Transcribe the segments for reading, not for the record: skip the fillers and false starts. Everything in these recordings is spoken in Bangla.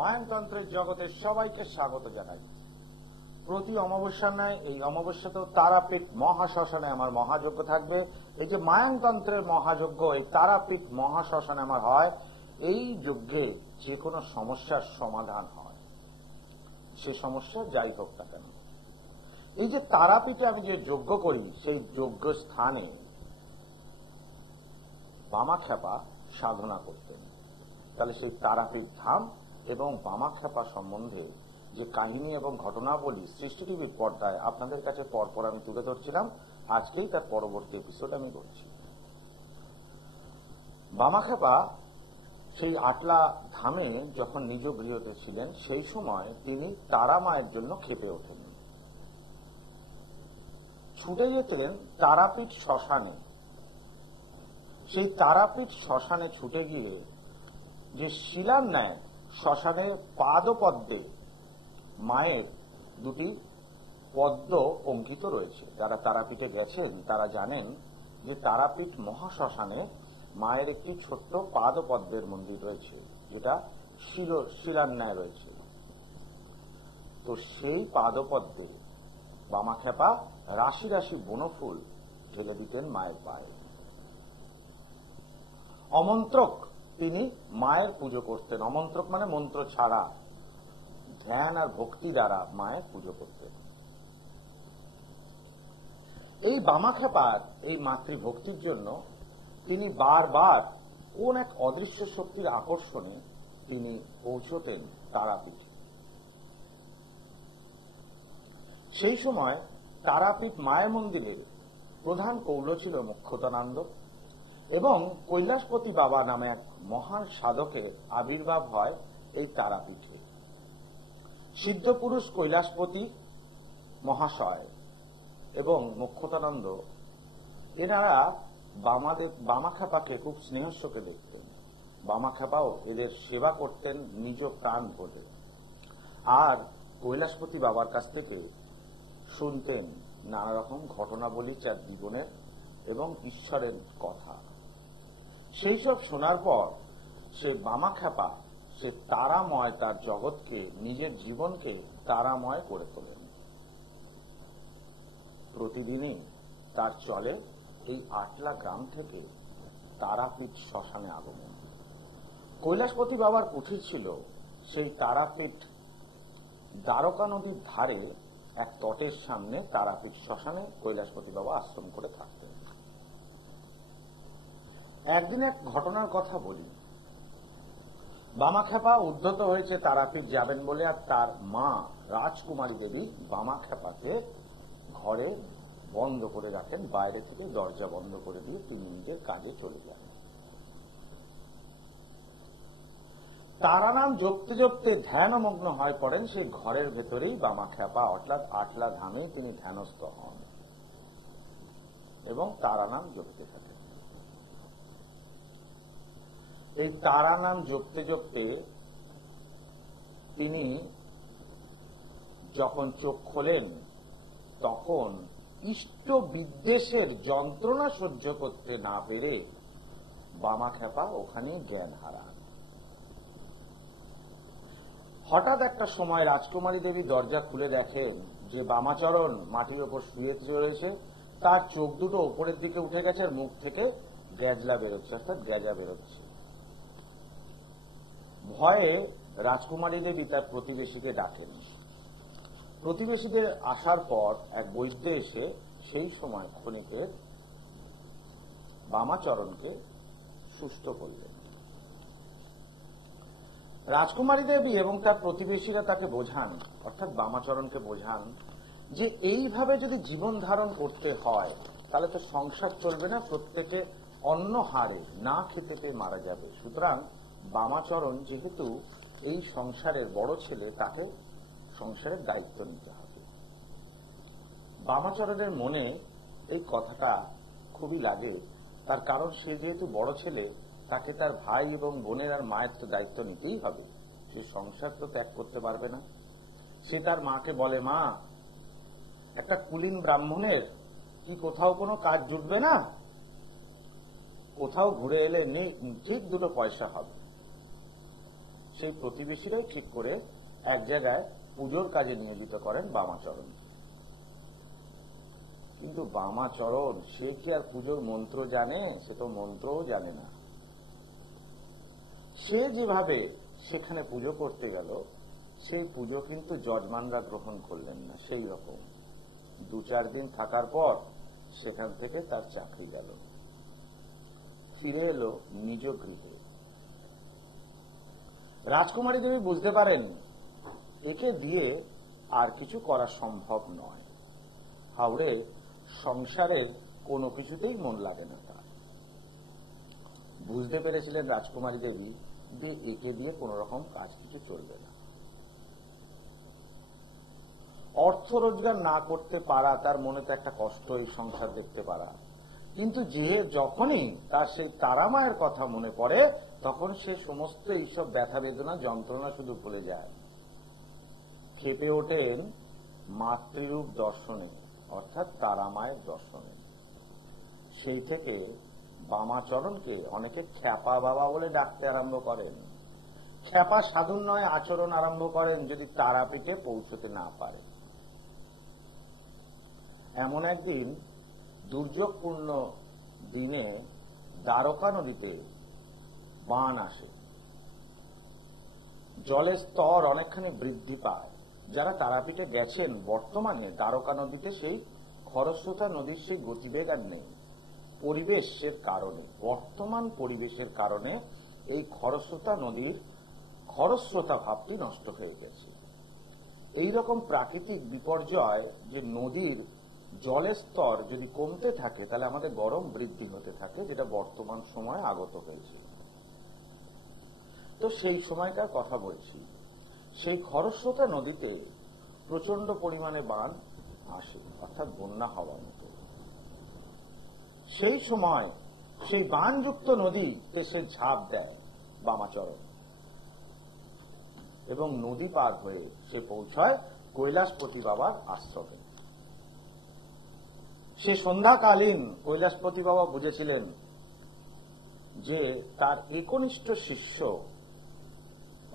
মায়ানতন্ত্রের জগতের সবাইকে স্বাগত জানাই। প্রতি অমাবস্যার ন্যায় এই অমাবস্যাতেও তারাপীঠ মহাশ্মশানে আমার মহাযজ্ঞ থাকবে। এই যে মায়ানতন্ত্রের মহাযজ্ঞ, এই তারাপীঠ মহাশ্মশানে আমার হয়, এই যজ্ঞে যে কোনো সমস্যার সমাধান হয়, সে সমস্যা যাই হোক না কেন। এই যে তারাপীঠে আমি যে যজ্ঞ করি, সেই যজ্ঞ স্থানে বামাখ্যাপা সাধনা করতেন। তাহলে সেই তারাপীঠ ধাম এবং বামাখ্যাপা সম্বন্ধে যে কাহিনী এবং ঘটনাবলী সৃষ্টি টিভির পর্দায় আপনাদের কাছে পরপর আমি তুলে ধরছিলাম, আজকেই তার পরবর্তী এপিসোড আমি করছি। বামাখ্যাপা সেই আটলা ধামে যখন নিজ গৃহতে ছিলেন, সেই সময় তিনি তারা মায়ের জন্য ক্ষেপে ওঠেন, ছুটে যেতেন তারাপীঠ শ্মশানে। সেই তারাপীঠ শ্মশানে ছুটে গিয়ে যে শিলার ন্যায় শ্মশানের পাদপদ্মে মায়ের দুটি পদ্ম অঙ্কিত রয়েছে। যারা তারাপীঠে গেছেন তারা জানেন যে তারাপীঠ মহাশ্মশানে মায়ের একটি ছোট্ট পাদপদ্মের মন্দির রয়েছে, যেটা শিলার ন্যায় রয়েছে। তো সেই পাদপদ্মে বামাখ্যাপা রাশি রাশি বনফুল ঢেলে দিতেন মায়ের পায়ে। অমন্ত্রক তিনি মায়ের পুজো করতেন। অমন্ত্রক মানে মন্ত্র ছাড়া, ধ্যান আর ভক্তি দ্বারা মায়ের পুজো করতেন। এই বামাখ্যাপার এই মাতৃভক্তির জন্য তিনি বারবার কোন এক অদৃশ্য শক্তির আকর্ষণে তিনি পৌঁছতেন তারাপীঠে। সেই সময় তারাপীঠ মায়ের মন্দিরে প্রধান কৌল ছিল মুখ্যতানন্দ এবং কৈলাসপতি বাবা নামে এক মহান সাধকের আবির্ভাব হয় এই তারাপীঠে। সিদ্ধপুরুষ কৈলাসপতি মহাশয় এবং মুখ্যতানন্দ এনারা বামাখ্যাপাকে খুব স্নেহস্বকে দেখতেন। বামাখ্যাপাও এদের সেবা করতেন নিজ প্রাণ ভরে, আর কৈলাসপতি বাবার কাছ থেকে শুনতেন নানা রকম ঘটনাবলী তার জীবনের এবং ঈশ্বরের কথা। সেই সব শোনার পর সে বামাখ্যাপা সে তারাময় তার জগৎকে, নিজের জীবনকে তারাময় করে তোলেন। প্রতিদিনই তার চলে এই আটলা গ্রাম থেকে তারাপীঠ শ্মশানে আগমন। কৈলাসপতি বাবার কুঠির ছিল সেই তারাপীঠ দ্বারকা নদীর ধারে এক তটের সামনে। তারাপীঠ শ্মশানে কৈলাসপতি বাবা আশ্রম করে থাকতেন। একদিন এক ঘটনার কথা বলি। বামাখ্যাপা উদ্ধত হয়েছে তারাপীঠ যাবেন বলে, আর তার মা রাজকুমারী দেবী বামাখ্যাপাকে ঘরে বন্ধ করে রাখেন, বাইরে থেকে দরজা বন্ধ করে দিয়ে তিনি নিজের কাজে চলে যান। তারা নাম জপতে জপতে ধ্যানমগ্ন হয়ে পড়েন। সেই ঘরের ভেতরেই বামাখ্যাপা অর্থাৎ আটলা ধামে তিনি ধ্যানস্থ হন এবং তারা নাম জপতে থাকেন। এই তারা নাম জপতে জপতে তিনি যখন চোখ খোলেন, তখন ইষ্ট বিদ্বেষের যন্ত্রণা সহ্য করতে না পেরে বামাখ্যাপা ওখানে জ্ঞান হারান। হঠাৎ একটা সময় রাজকুমারী দেবী দরজা খুলে দেখেন যে বামাচরণ মাটির ওপর শুয়ে রয়েছে, তার চোখ দুটো ওপরের দিকে উঠে গেছে আর মুখ থেকে গ্যাজলা বেরোচ্ছে, অর্থাৎ গ্যাজা বেরোচ্ছে। ভয়ে রাজকুমারী দেবী তার প্রতিবেশীকে ডাকেন। প্রতিবেশীদের আসার পর এক বৈদ্য এসে সেই সময় ক্ষণিকের বামাচরণকে সুস্থ করলেন। রাজকুমারী দেবী এবং তার প্রতিবেশীরা তাকে বোঝান, অর্থাৎ বামাচরণকে বোঝান যে এইভাবে যদি জীবন ধারণ করতে হয় তাহলে তো সংসার চলবে না, প্রত্যেকে অন্ন হারে না খেতে পেয়ে মারা যাবে। সুতরাং বামাচরণ যেহেতু এই সংসারের বড় ছেলে, তাকে সংসারের দায়িত্ব নিতে হবে। বামাচরণের মনে এই কথাটা খুবই লাগে, তার কারণ সে যেহেতু বড় ছেলে, তাকে তার ভাই এবং বোনের আর মায়ের তো দায়িত্ব নিতেই হবে। সে সংসার তো ত্যাগ করতে পারবে না। সে তার মাকে বলে, মা, একটা কুলীন ব্রাহ্মণের কি কোথাও কোনো কাজ জুটবে না? কোথাও ঘুরে এলে ঠিক দুটো পয়সা হবে। সেই প্রতিবেশীরাই ঠিক করে এক জায়গায় পুজোর কাজে নিয়োজিত করেন বামাচরণ। কিন্তু বামাচরণ সে কি আর পুজোর মন্ত্র জানে? সে তো মন্ত্রও জানে না। সে যেভাবে সেখানে পুজো করতে গেল, সেই পুজো কিন্তু যজমানরা গ্রহণ করলেন না। সেই রকম 2-4 দিন থাকার পর সেখান থেকে তার চাকরি গেল, ফিরে এলো নিজ গৃহে। রাজকুমারী দেবী বুঝতে পারেন একে দিয়ে আর কিছু করা সম্ভব নয়। হাওড়ে সংসারের কোনো কিছুতেই মন লাগে না তার। বুঝতে পেরেছিলেন রাজকুমারী দেবী যে একে দিয়ে কোন রকম কাজ কিছু চলবে না। অর্থ রোজগার না করতে পারা, তার মনে তো একটা কষ্ট, এই সংসার দেখতে পারা। কিন্তু যখনই তার সেই তারামায়ের কথা মনে পড়ে, তখন সে সমস্ত এইসব ব্যথা বেদনা যন্ত্রণা শুধু ভুলে যায়। খেপে ওঠেন মাতৃরূপ দর্শনে, অর্থাৎ তারামায়ের দর্শনে। সেই থেকে বামাচরণকে অনেকে খ্যাপা বাবা বলে ডাকতে আরম্ভ করেন। খ্যাপা সাধন নয়, আচরণ আরম্ভ করেন যদি তারাপীঠে পৌঁছতে না পারে। এমন একদিন দুর্যোগপূর্ণ দিনে দ্বারকা নদীতে বান আসে, জলের স্তর অনেকখানি বৃদ্ধি পায়। যারা তারাপীঠে গেছেন, বর্তমানে দ্বারকা নদীতে সেই খরস্রোতা নদীর সেই গতিবেগ আর নেই। পরিবেশের কারণে, বর্তমান পরিবেশের কারণে এই খরস্রোতা নদীর খরস্রোতা ভাবটি নষ্ট হয়ে গেছে। এইরকম প্রাকৃতিক বিপর্যয়, যে নদীর জলের স্তর যদি কমতে থাকে তাহলে আমাদের গরম বৃদ্ধি হতে থাকে, যেটা বর্তমান সময়ে আগত হয়েছে। তো সেই সময়কার কথা বলছি। সেই খরস্রোতা নদীতে প্রচন্ড পরিমাণে বান আসে, অর্থাৎ বন্যা হওয়ার মতো। সেই সময় সেই বানযুক্ত নদীতে সে ঝাঁপ দেয় বামাচরণ, এবং নদী পার হয়ে সে পৌঁছায় কৈলাসপতি বাবার আশ্রমে। সে সন্ধ্যাকালীন কৈলাসপতি বাবা বুঝেছিলেন যে তার একনিষ্ঠ শিষ্য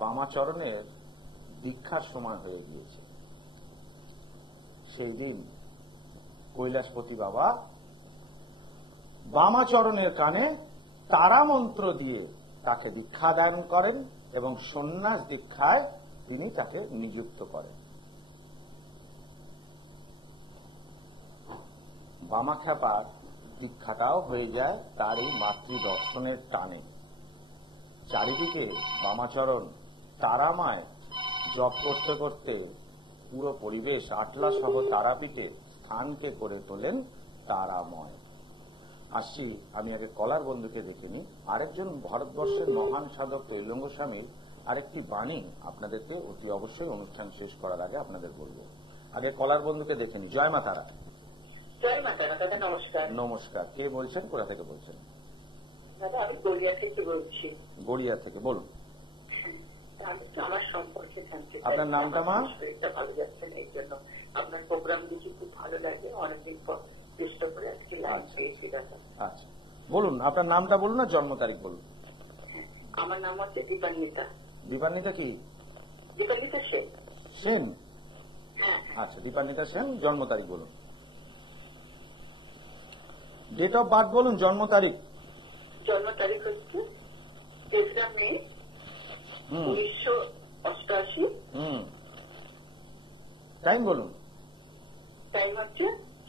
বামাচরণের দীক্ষার সময় হয়ে গিয়েছে। সেই দিন কৈলাসপতি বাবা বামাচরণের কানে তারা মন্ত্র দিয়ে তাকে দীক্ষা দান করেন এবং সন্ন্যাস দীক্ষায় তিনি তাকে নিযুক্ত করেন। বামাখ্যাপার দীক্ষাটাও হয়ে যায় তার এই মাতৃদর্শনের টানে। চারিদিকে বামাচরণ তারামায় জপ করতে করতে পুরো পরিবেশ আটলা সহ তারাপীঠে স্থানকে করে তোলেন তারাময়। আসছি, আমি আগে কলার বন্ধুকে দেখিনি। আরেকজন ভারতবর্ষের মহান সাধক তৈলঙ্গ স্বামীর আরেকটি বাণী আপনাদেরকে অতি অবশ্যই অনুষ্ঠান শেষ করার আগে আপনাদের বলবো। আগে কলার বন্ধুকে দেখেনি। জয় মা তারা। জয় মা তারা দাদা, নমস্কার। নমস্কার। কে বলছেন, কোথা থেকে বলছেন? দাদা আমি গড়িয়া থেকে বলছি। গড়িয়া থেকে, বলুন। আমি তো আমার সম্পর্কে জানতে চাই। আপনার নামটা মা? শরীরটা ভালো যাচ্ছে না, এই জন্য আপনার প্রোগ্রাম দেখি খুব ভালো লাগে। অনেকদিন পর চেষ্টা করে আজকে লাইন পেয়েছি দাদা। আচ্ছা বলুন, আপনার নামটা বলুন না জন্ম তারিখ বলুন। আমার নাম হচ্ছে দীপান্বিতা। দীপান্বিতা কি? দীপান্বিতা সেন। সেন? হ্যাঁ। আচ্ছা, দীপান্বিতা সেন। জন্ম তারিখ বলুন। ডেট অফ বার্থ বলুন, জন্ম তারিখ। জন্ম তারিখ হচ্ছে 3 মে 1988। টাইম বলুন। টাইম হচ্ছে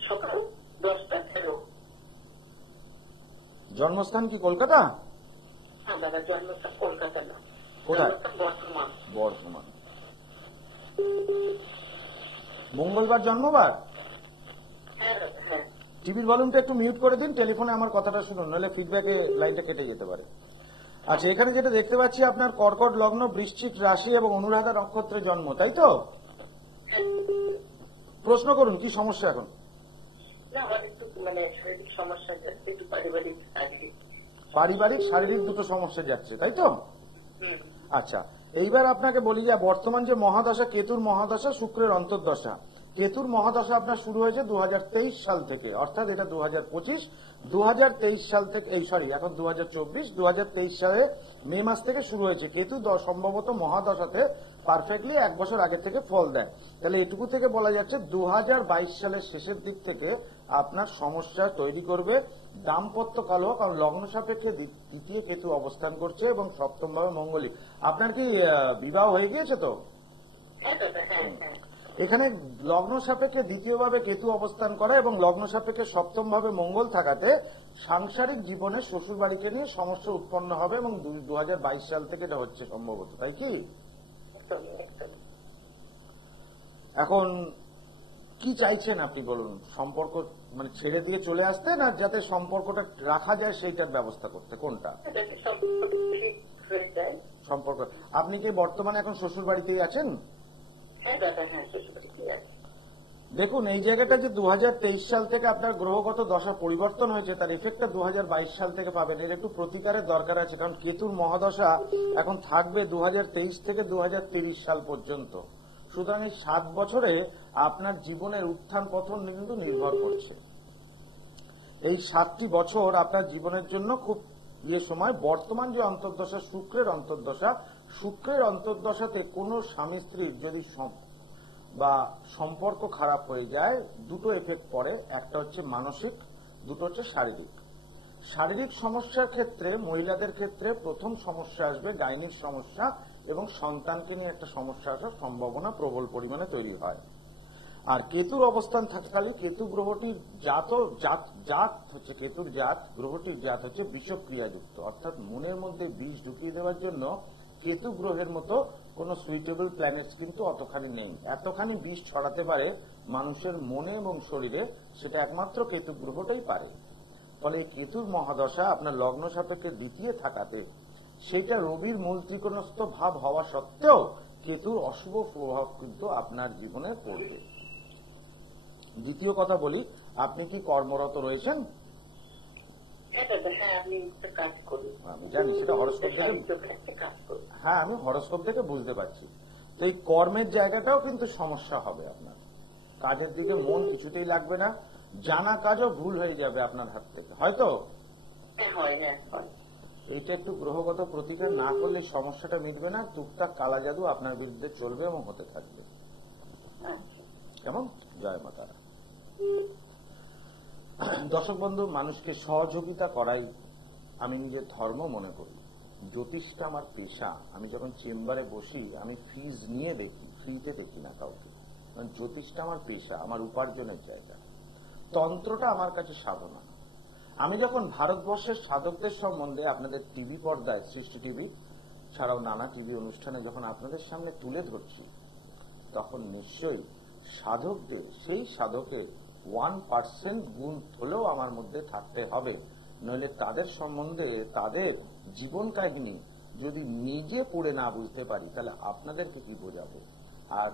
সকাল 10টা 13। জন্মস্থান কি কলকাতা? হ্যাঁ দাদা, জন্মস্থান কলকাতা না, কোথায়? বর্ধমান। বর্ধমান। মঙ্গলবার জন্মবার? হ্যাঁ দাদা, হ্যাঁ। টিভির ভলিউমটা একটু মিউট করে দিন, টেলিফোনে আমার কথাটা শুনুন, নাহলে ফিডব্যাকে লাইনটা কেটে যেতে পারে। আচ্ছা, এখানে যেটা দেখতে পাচ্ছি আপনার কর্কট লগ্ন, বৃশ্চিক রাশি এবং অনুরাধা নক্ষত্রে জন্ম, তাই তো? প্রশ্ন করুন, কি সমস্যা এখন? না, আমার একটু শারীরিক সমস্যা যাচ্ছে, একটু পারিবারিক শারীরিক। পারিবারিক শারীরিক দুটো সমস্যা যাচ্ছে, তাই তো? আচ্ছা, এইবার আপনাকে বলি যে বর্তমান যে মহাদশা, কেতুর মহাদশা, শুক্রের অন্তর্দশা, কেতুর মহাদশা আপনার শুরু হয়েছে 2023 সাল থেকে, অর্থাৎ এটা 2025, 2023 সাল থেকে, এখন 2024, 2023 সালে মে মাস থেকে শুরু হয়েছে। কেতু সম্ভবত মহাদশাতে পারফেক্টলি 1 বছর আগে থেকে ফল দেয়। তাহলে এটুকু থেকে বলা যাচ্ছে 2022 সালের শেষের দিক থেকে আপনার সমস্যা তৈরি করবে দাম্পত্য কলহ, কারণ লগ্ন সাপেক্ষে দ্বিতীয় কেতু অবস্থান করছে এবং সপ্তম ভাবে মঙ্গলই। আপনার কি বিবাহ হয়ে গিয়েছে তো? এখানে লগ্ন সাপেক্ষে দ্বিতীয়ভাবে কেতু অবস্থান করা এবং লগ্ন সাপেক্ষে সপ্তম ভাবে মঙ্গল থাকাতে সাংসারিক জীবনে শ্বশুর বাড়িকে নিয়ে সমস্যা উৎপন্ন হবে এবং 2022 সাল থেকে এটা হচ্ছে সম্ভবত, তাই কি? এখন কি চাইছেন আপনি বলুন? সম্পর্ক মানে ছেড়ে দিয়ে চলে আসতে, না যাতে সম্পর্কটা রাখা যায় সেইটার ব্যবস্থা করতে, কোনটা? সম্পর্ক। আপনি কি বর্তমানে এখন শ্বশুর বাড়িতেই আছেন? দেখুন, এই জায়গাটা যে 2023 সাল থেকে আপনার গ্রহগত দশা পরিবর্তন হয়েছে, তার এফেক্টটা 2022 সাল থেকে পাবেন। এর একটু প্রতিকারের দরকার আছে, কারণ কেতুর মহাদশা এখন থাকবে 2023 থেকে 2030 সাল পর্যন্ত। সুতরাং এই 7 বছরে আপনার জীবনের উত্থান পতন কিন্তু নির্ভর করছে। এই 7টি বছর আপনার জীবনের জন্য খুব সময়। বর্তমান যে অন্তর্দশা, শুক্রের অন্তর্দশাতে কোন স্বামী স্ত্রীর যদি বা সম্পর্ক খারাপ হয়ে যায়, দুটো এফেক্ট পড়ে। একটা হচ্ছে মানসিক, দুটো হচ্ছে শারীরিক। শারীরিক সমস্যার ক্ষেত্রে মহিলাদের ক্ষেত্রে প্রথম সমস্যা আসবে গাইনিক সমস্যা, এবং সন্তানকে নিয়ে একটা সমস্যা আসার সম্ভাবনা প্রবল পরিমাণে তৈরি হয়। আর কেতুর অবস্থান থাকাকালীন কেতু গ্রহটির জাত হচ্ছে, কেতুর জাত, গ্রহটির জাত হচ্ছে বিষক্রিয়াযুক্ত, অর্থাৎ মনের মধ্যে বিষ ঢুকিয়ে দেওয়ার জন্য কেতু গ্রহের মতো কোন সুইটেবল প্ল্যানেটস কিন্তু অতখানি নেই। এতখানি বিষ ছড়াতে পারে মানুষের মনে এবং শরীরে, সেটা একমাত্র কেতু গ্রহটাই পারে। ফলে কেতুর মহাদশা আপনার লগ্ন সাপেক্ষে দ্বিতীয় থাকাতে, সেটা রবির মূল ত্রিকোণস্থ ভাব হওয়া সত্ত্বেও কেতুর অশুভ প্রভাব কিন্তু আপনার জীবনে পড়বে। দ্বিতীয় কথা বলি, আপনি কি কর্মরত রয়েছেন? আমি জানি সেটা হরস্কোপ থেকে, হ্যাঁ আমি হরস্কোপ থেকে বুঝতে পারছি। তো এই কর্মের জায়গাটাও কিন্তু সমস্যা হবে আপনার। কাজের দিকে মন কিছুতেই লাগবে না, জানা কাজও ভুল হয়ে যাবে আপনার হাত থেকে, হয়তো এইটা একটু গ্রহগত প্রতিকার না করলে সমস্যাটা মিটবে না। টুকটাক কালা জাদু আপনার বিরুদ্ধে চলবে এবং হতে থাকবে। কেমন? জয় মাতা। দর্শক বন্ধু, মানুষকে সহযোগিতা করাই আমি নিজের ধর্ম মনে করি। জ্যোতিষটা আমার পেশা। আমি যখন চেম্বারে বসি আমি ফিজ নিয়ে দেখি, ফ্রিতে দেখি না কাউকে, কারণ জ্যোতিষটা আমার পেশা, আমার উপার্জনের জায়গা। তন্ত্রটা আমার কাছে সাধনা। আমি যখন ভারতবর্ষের সাধকদের সম্বন্ধে আপনাদের টিভি পর্দায়, সৃষ্টি টিভি ছাড়াও নানা টিভি অনুষ্ঠানে যখন আপনাদের সামনে তুলে ধরছি, তখন নিশ্চয়ই সাধকদের, সেই সাধকের 1% গুণ হলেও আমার মধ্যে থাকতে হবে। নইলে তাদের সম্বন্ধে, তাদের জীবন কাহিনী যদি নিজে পড়ে না বুঝতে পারি, তাহলে আপনাদেরকে কি বোঝাবো? আর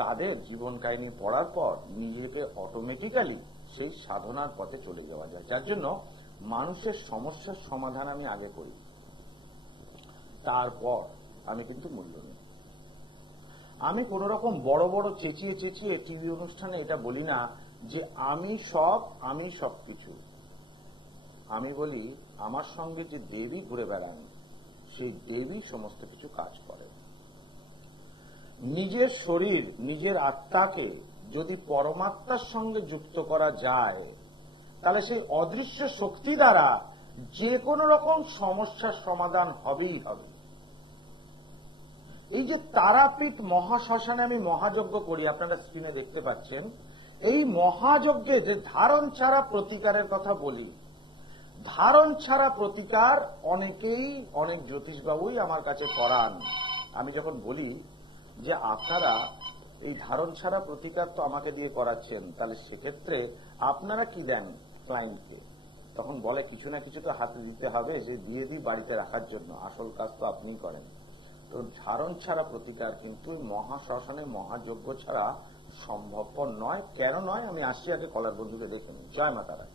তাদের জীবন কাহিনী পড়ার পর নিজেকে অটোমেটিক্যালি সেই সাধনার পথে চলে যাওয়া যায়। যার জন্য মানুষের সমস্যার সমাধান আমি আগে করি, তারপর আমি কিন্তু মূল্য নিই। আমি কোন রকম বড় বড় চেঁচিয়ে চেঁচিয়ে টিভি অনুষ্ঠানে এটা বলি না যে আমি সবকিছু। আমি বলি আমার সঙ্গে যে দেবী ঘুরে বেড়ান, সেই দেবী সমস্ত কিছু কাজ করে। নিজের শরীর, নিজের আত্মাকে যদি পরমাত্মার সঙ্গে যুক্ত করা যায়, তাহলে সেই অদৃশ্য শক্তি দ্বারা যে কোনো রকম সমস্যার সমাধান হবেই হবে। এই যে তারাপীঠ মহাশ্মশানে আমি মহাযজ্ঞ করি, আপনারা স্ক্রিনে দেখতে পাচ্ছেন, এই মহাযজ্ঞে যে ধারণ ছাড়া প্রতিকারের কথা বলি, ধারণ ছাড়া প্রতিকার অনেক জ্যোতিষবাবুই আমার কাছে করান। আমি যখন বলি যে আপনারা এই ধারণ ছাড়া প্রতিকার তো আমাকে দিয়ে করাচ্ছেন, তাহলে সেক্ষেত্রে আপনারা কি দেন ক্লায়েন্টকে? তখন বলে কিছু না কিছু তো হাতে দিতে হবে, যে দিয়ে দিই বাড়িতে রাখার জন্য, আসল কাজ তো আপনিই করেন। তো ধারণ ছাড়া প্রতিকার কিন্তু মহাশ্মশানে মহাযজ্ঞ ছাড়া সম্ভবপর নয়। কেন নয় আমি আসছি, আগে কলার বন্ধুকে দেখে নিই। জয় মা তারা।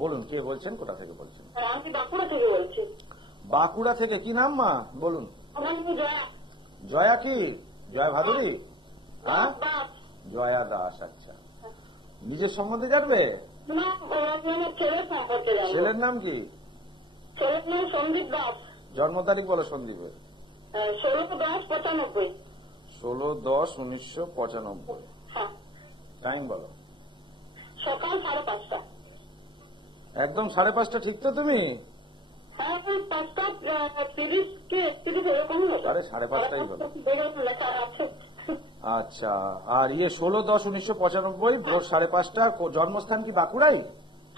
বলুন কে বলছেন, কোথা থেকে বলছেন? আমি বাঁকুড়া থেকে বলছি। বাঁকুড়া থেকে, কি নাম মা বলুন? জয়া। জয়া কি? জয়া ভাদুরী? হ্যাঁ জয়া দাস, আচ্ছা। নিজের সম্বন্ধে জানবে? না, ছেলের সম্পর্কে জানবো। ছেলের নাম কি? ছেলের নাম সন্দীপ দাস। জন্ম তারিখ বলো সন্দীপের। 16/10/95। 16/10/1995। হ্যাঁ। টাইম বলো। সকাল 5:30। একদম 5:30 ঠিক তো তুমি? হ্যাঁ, 5:30 কি 31 এরকম হতো। আরে 5:30 হলো। লেখা আছে। আচ্ছা, আর 16/10/1995 ভোর 5:30। জন্মস্থান কি বাঁকুড়াই?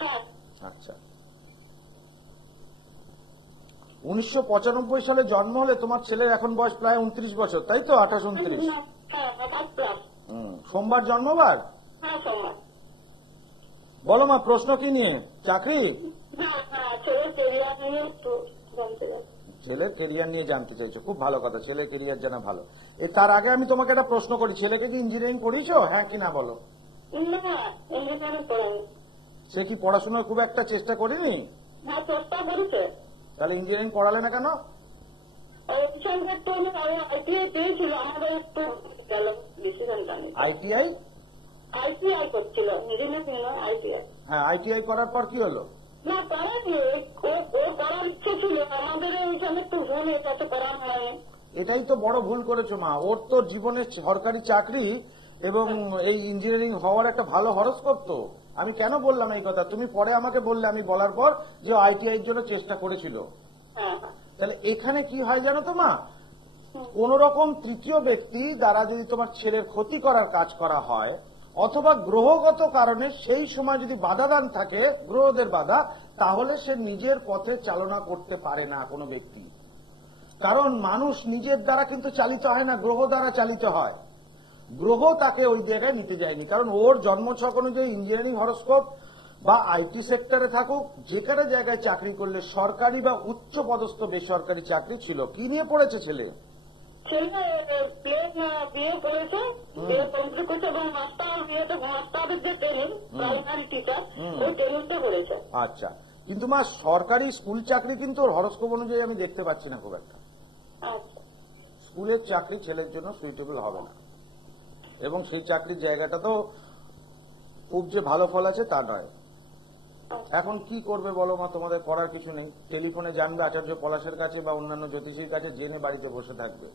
হ্যাঁ। আচ্ছা, 1995 সালে জন্ম হলে তোমার ছেলের এখন বয়স প্রায় 29 বছর, তাই তো? 28-29। হ্যাঁ, 5+। সোমবার জন্মবার। হ্যাঁ, সোমবার। বলো মা, প্রশ্ন কি নিয়ে? চাকরি? হ্যাঁ, ছেলের কেরিয়ার নিয়ে একটু জানতে চাই। ছেলের কেরিয়ার নিয়ে জানতে চাইছো, খুব ভালো কথা, ছেলের কেরিয়ার জানা ভালো। তার আগে আমি তোমাকে একটা প্রশ্ন করি, ছেলেকে কি ইঞ্জিনিয়ারিং করিয়েছো? হ্যাঁ কি না বলো। না, ইঞ্জিনিয়ারিং করেনি। সে কি পড়াশোনার খুব একটা চেষ্টা করেনি? হ্যাঁ, চেষ্টা করেছে। তাহলে ইঞ্জিনিয়ারিং পড়ালে না কেন? একটু আইটিআই পেয়েছিল, আমাদের একটু গেল ডিসিশনটা নিয়ে। আইটিআই করছিল, ইঞ্জিনিয়ারিং নয়, আইটিআই। হ্যাঁ, আইটিআই করার পর কি হলো? না, করেনি। ও করার ইচ্ছে ছিল, আমাদের ওইখানে একটু ভুল, এটাতে করা হয়। এটাই তো বড় ভুল করেছো মা। ওর তো জীবনে সরকারি চাকরি এবং এই ইঞ্জিনিয়ারিং হওয়ার একটা ভালো হরস্কোপ তো। আমি কেন বললাম এই কথা, তুমি পরে আমাকে বললে, আমি বলার পর যে আইটিআই এর জন্য চেষ্টা করেছিল। তাহলে এখানে কি হয় জানো তো মা, কোন রকম তৃতীয় ব্যক্তি দ্বারা যদি তোমার ছেলের ক্ষতি করার কাজ করা হয়, অথবা গ্রহগত কারণে সেই সময় যদি বাধাদান থাকে, গ্রহদের বাধা, তাহলে সে নিজের পথে চালনা করতে পারে না কোনো ব্যক্তি। কারণ মানুষ নিজের দ্বারা কিন্তু চালিত হয় না, গ্রহ দ্বারা চালিত হয়। গ্রহ তাকে ওই জায়গায় নিতে যায়নি, কারণ ওর জন্মছক অনুযায়ী ইঞ্জিনিয়ারিং হরস্কোপ বা আইটি সেক্টরে থাকুক, যেখানে জায়গায় চাকরি করলে সরকারি বা উচ্চ পদস্থ বেসরকারি চাকরি ছিল। কি নিয়ে পড়েছে ছেলে? বিয়ে করেছে, বিয়ে কমপ্লিট করেছে এবং মাস্টারের যে ট্রেনিং, প্রাইমারি টিচার, ওই ট্রেনিংটা করেছে। আচ্ছা, কিন্তু মা সরকারি স্কুল চাকরি কিন্তু ওর হরস্কোপ অনুযায়ী আমি দেখতে পাচ্ছি না খুব একটা। আচ্ছা। স্কুলের চাকরি ছেলের জন্য সুইটেবল হবে না, এবং সেই চাকরির জায়গাটা তো খুব যে ভালো ফল আছে তা নয়। এখন কি করবে বলো মা, তোমাদের করার কিছু নেই। টেলিফোনে জানবে আচার্য পলাশের কাছে বা অন্যান্য জ্যোতিষীর কাছে, জেনে বাড়িতে বসে থাকবে।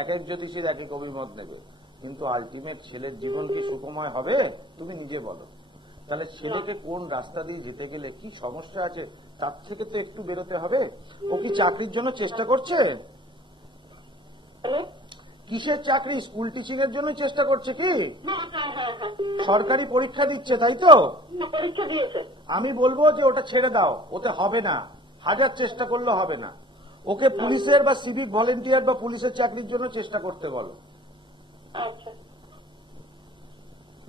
এক এক জ্যোতিষীর এক এক অভিমত নেবে, কিন্তু আলটিমেট ছেলের জীবন কি সুখময় হবে তুমি নিজে বলো। তাহলে ছেলেকে কোন রাস্তা দিয়ে যেতে গেলে কি সমস্যা আছে তার থেকে তো একটু বেরোতে হবে। ও কি চাকরির জন্য চেষ্টা করছে? কিসের চাকরি? স্কুল টিচিং এর জন্য চেষ্টা করছে কি? সরকারি পরীক্ষা দিচ্ছে, তাই তো? পরীক্ষা দিয়েছে। আমি বলবো যে ওটা ছেড়ে দাও, ওতে হবে না, হাজার চেষ্টা করলে হবে না। ওকে পুলিশের বা সিভিক ভলেন্টিয়ার বা পুলিশের চাকরির জন্য চেষ্টা করতে বলো।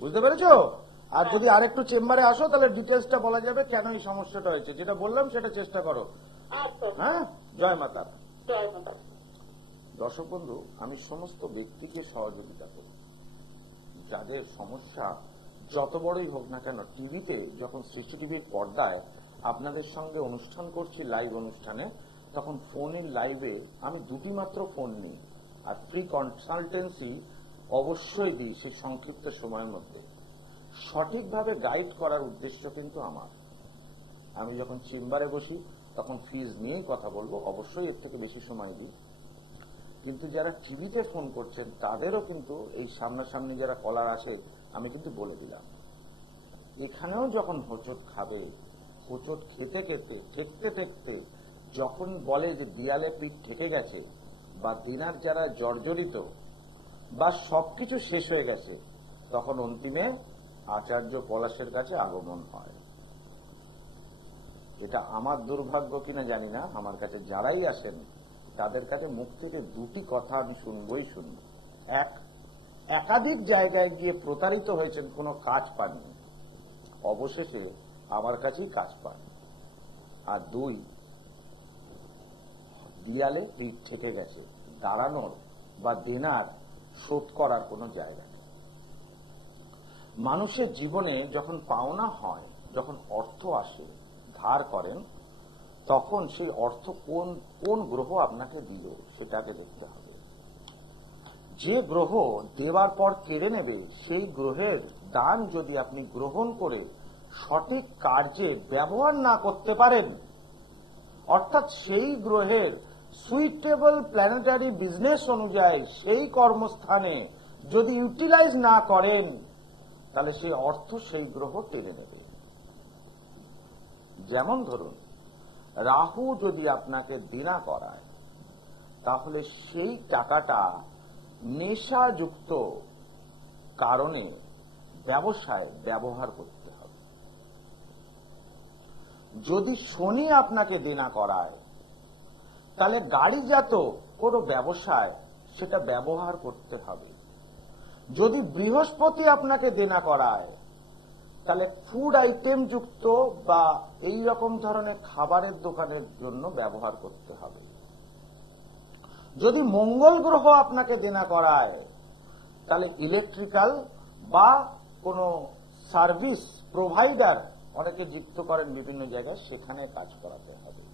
বুঝতে পেরেছো? আর যদি আরেকটু চেম্বারে আসো তাহলে ডিটেলসটা বলা যাবে কেন এই সমস্যাটা হয়েছে। যেটা বললাম সেটা চেষ্টা করো। হ্যাঁ, জয় মাতা। দর্শক বন্ধু, আমি সমস্ত ব্যক্তিকে সহযোগিতা করি, যাদের সমস্যা যত বড়ই হোক না কেন। টিভিতে যখন সৃষ্টি টিভির পর্দায় আপনাদের সঙ্গে অনুষ্ঠান করছি, লাইভ অনুষ্ঠানে, তখন ফোনের লাইভে আমি দুটি মাত্র ফোন নিই, আর ফ্রি কনসালটেন্সি অবশ্যই দিই সেই সংক্ষিপ্ত সময়ের মধ্যে। সঠিকভাবে গাইড করার উদ্দেশ্য কিন্তু আমার। আমি যখন চেম্বারে বসি তখন ফিজ নিয়েই কথা বলবো, অবশ্যই এর থেকে বেশি সময় দিই। কিন্তু যারা টিভিতে ফোন করছেন তাদেরও কিন্তু এই সামনাসামনি যারা কলার আছে, আমি কিন্তু বলে দিলাম, এখানেও যখন হোঁচট খাবে, হোঁচট খেতে খেতে ঠেকতে ঠেকতে যখন বলে যে দেয়ালে পিঠ ঠেকে গেছে, বা দিনার যারা জর্জরিত, বা সবকিছু শেষ হয়ে গেছে, তখন অন্তিমে আচার্য পলাশের কাছে আগমন হয়। এটা আমার দুর্ভাগ্য কিনা জানি না, আমার কাছে যারাই আসেন তাদের কাছে মুখ থেকে দুটি কথা আমি শুনবই শুনব। এক, একাধিক জায়গায় গিয়ে প্রতারিত হয়েছেন, কোনো কাজ পাননি, অবশেষে আমার কাছেই কাজ পান। আর দুই, দেয়ালে পিঠ ঠেকে গেছে, দাঁড়ানোর বা দেনার শোধ করার কোনো জায়গা নেই। মানুষের জীবনে যখন পাওনা হয়, যখন অর্থ আসে, ধার করেন, তখন সেই অর্থ কোন গ্রহ আপনাকে দিল সেটাকে দেখতে হবে। যে গ্রহ দেওয়ার পর কেড়ে নেবে সেই গ্রহের দান যদি আপনি গ্রহণ করে সঠিক কার্যে ব্যবহার না করতে পারেন, অর্থাৎ সেই গ্রহের সুইটেবল প্ল্যানেটারি বিজনেস অনুযায়ী সেই কর্মস্থানে যদি ইউটিলাইজ না করেন, তাহলে সেই অর্থ সেই গ্রহ টেনে নেবে। যেমন ধরুন, রাহু যদি আপনাকে দেনা করায়, তাহলে সেই টাকাটা নেশাযুক্ত কারণে ব্যবসায় ব্যবহার করতে হবে। যদি শনি আপনাকে দেনা করায়, তাহলে গাড়িজাত কোনো ব্যবসায় সেটা ব্যবহার করতে হবে। যদি বৃহস্পতি আপনাকে দেনা করায়, তাহলে ফুড আইটেম যুক্ত বা এই রকম ধরনের খাবারের দোকানের জন্য ব্যবহার করতে হবে। যদি মঙ্গল গ্রহ আপনাকে দেনা করায়, তাহলে ইলেকট্রিক্যাল বা কোনো সার্ভিস প্রোভাইডার অনেকে যুক্ত করেন বিভিন্ন জায়গায়, সেখানে কাজ করাতে হবে।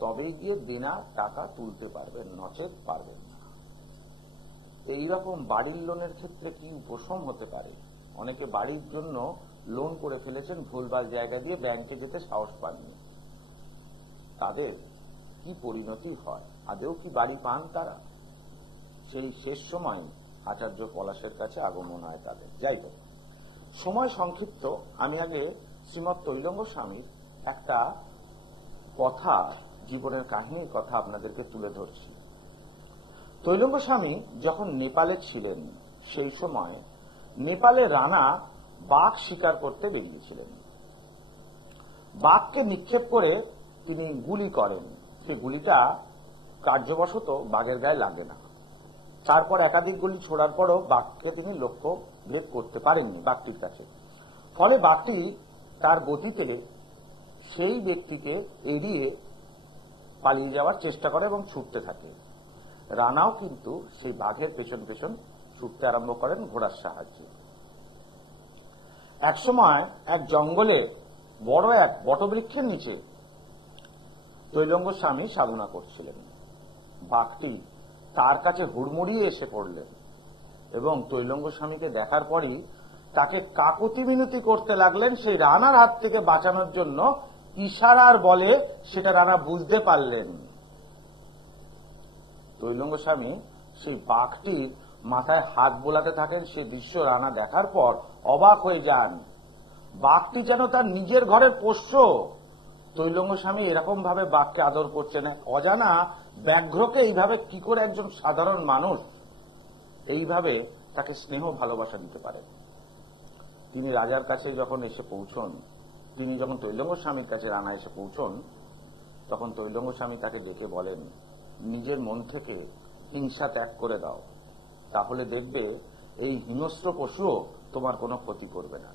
তবেই গিয়ে দেনা টাকা তুলতে পারবেন, নচেত পারবেন না। এইরকম বাড়ির লোনের ক্ষেত্রে কি উপশম হতে পারে? অনেকে বাড়ির জন্য লোন করে ফেলেছেন, ভুলভাল জায়গা দিয়ে ব্যাংকে যেতে সাহস পাননি। তাদের কি পরিণতি হয়? আদেও কি বাড়ি পান তারা? সেই শেষ সময় আচার্য পলাশের কাছে আগমন হয় তাদের। যাই হোক, সময় সংক্ষিপ্ত। আমি আগে শ্রীমৎ তৈলঙ্গ স্বামীর একটা কথা, জীবনের কাহিনীর কথা আপনাদেরকে তুলে ধরছি। তৈলঙ্গ স্বামী যখন নেপালে ছিলেন, সেই সময় নেপালে রানা বাঘ শিকার করতে বেরিয়েছিলেন। বাঘকে নিক্ষেপ করে তিনি গুলি করেন, সে গুলিটা কার্যবশত বাঘের গায়ে লাগে না। তারপর একাধিক গুলি ছোড়ার পরও বাঘকে তিনি লক্ষ্য ভেদ করতে পারেননি বাঘটির কাছে। ফলে বাঘটি তার গতিতে সেই ব্যক্তিকে এড়িয়ে পালিয়ে যাওয়ার চেষ্টা করে এবং ছুটতে থাকে। রানাও কিন্তু সেই বাঘের পেছন পেছন ছুটতে আরম্ভ করেন ঘোড়ার সাহায্যে। একসময় এক জঙ্গলে বড় এক বটবৃক্ষের নিচে তৈলঙ্গ স্বামী সাধনা করছিলেন। বাঘটি তার কাছে হুড়মুড়িয়ে এসে পড়লেন এবং তৈলঙ্গ স্বামীকে দেখার পরই তাকে কাকুতি মিনতি করতে লাগলেন সেই রানার হাত থেকে বাঁচানোর জন্য। ইশারার বলে সেটা রানা বুঝতে পারলেন। তৈলঙ্গ স্বামী সেই বাঘটির মাথায় হাত বোলাতে থাকেন। সেই দৃশ্য রানা দেখার পর অবাক হয়ে যান। বাঘটি যেন তার নিজের ঘরের পোষ্য। তৈলঙ্গ স্বামী এরকম ভাবে বাঘকে আদর করছেন। অজানা ব্যাঘ্রকে এইভাবে কি করে একজন সাধারণ মানুষ এইভাবে তাকে স্নেহ ভালোবাসা দিতে পারে? তিনি রাজার কাছে যখন এসে পৌঁছন, তিনি যখন তৈলঙ্গ স্বামীর কাছে রানা এসে পৌঁছন, তখন তৈলঙ্গ স্বামী তাকে ডেকে বলেন, নিজের মন থেকে হিংসা ত্যাগ করে দাও, তাহলে দেখবে এই হিংস্র পশুও তোমার কোনো ক্ষতি করবে না।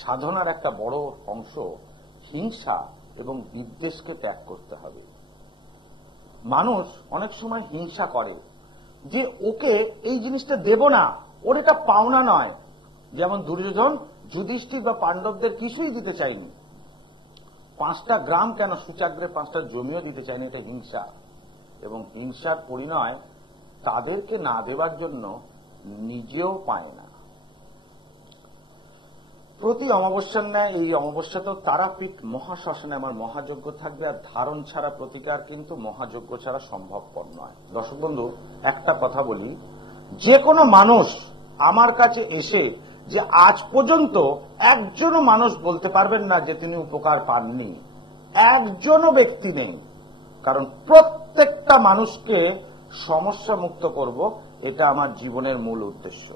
সাধনার একটা বড় অংশ হিংসা এবং বিদ্বেষকে ত্যাগ করতে হবে। মানুষ অনেক সময় হিংসা করে যে ওকে এই জিনিসটা দেব না, ওর এটা পাওনা নয়। যেমন দুর্যোধন যুধিষ্ঠির বা পাণ্ডবদের কিছুই দিতে চায়নি, 5টা গ্রাম কেন সূচাগ্রে 5টা জমিও দিতে চায়নি। এটা হিংসা, এবং হিংসার পরিণয় তাদেরকে না দেওয়ার জন্য নিজেও পায় না। প্রতি অমাবস্যার ন্যায় এই অমাবস্যাতেও তারাপীঠ মহাশ্মশানে আমার মহাযজ্ঞ থাকবে। আর ধারণ ছাড়া প্রতিকার কিন্তু মহাযজ্ঞ ছাড়া সম্ভবপর নয়। দর্শক বন্ধু, একটা কথা বলি, যে কোনো মানুষ আমার কাছে এসে যে আজ পর্যন্ত একজনও মানুষ বলতে পারবেন না যে তিনি উপকার পাননি। একজনও ব্যক্তি নেই। কারণ প্রত্যেকটা মানুষকে সমস্যা মুক্ত করব, এটা আমার জীবনের মূল উদ্দেশ্য।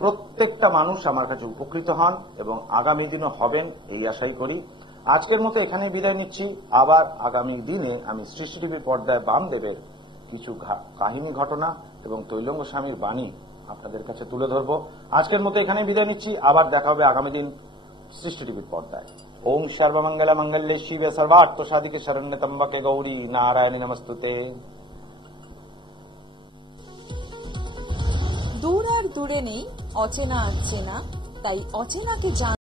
প্রত্যেকটা মানুষ আমার কাছে উপকৃত হন এবং আগামী দিনও হবেন, এই আশাই করি। আজকের মতো এখানেই বিদায় নিচ্ছি। আবার আগামী দিনে আমি সৃষ্টি টিভির পর্দায় বামদেবের কিছু কাহিনী, ঘটনা এবং তৈলঙ্গ স্বামীর বাণী আপনাদের কাছে তুলে ধরব। আজকের মতো এখানেই বিদায় নিচ্ছি। আবার দেখা হবে আগামী দিন সৃষ্টি টিভির পর্দায়। ওম সর্বমঙ্গল মঙ্গলে শিবে সর্বার্থ সাধিকে শরণ্যে ত্র্যম্বকে গৌরী নারায়ণী নমস্তুতে। দূর আর দূরে নেই অচেনা আর চেনা, তাই অচেনাকে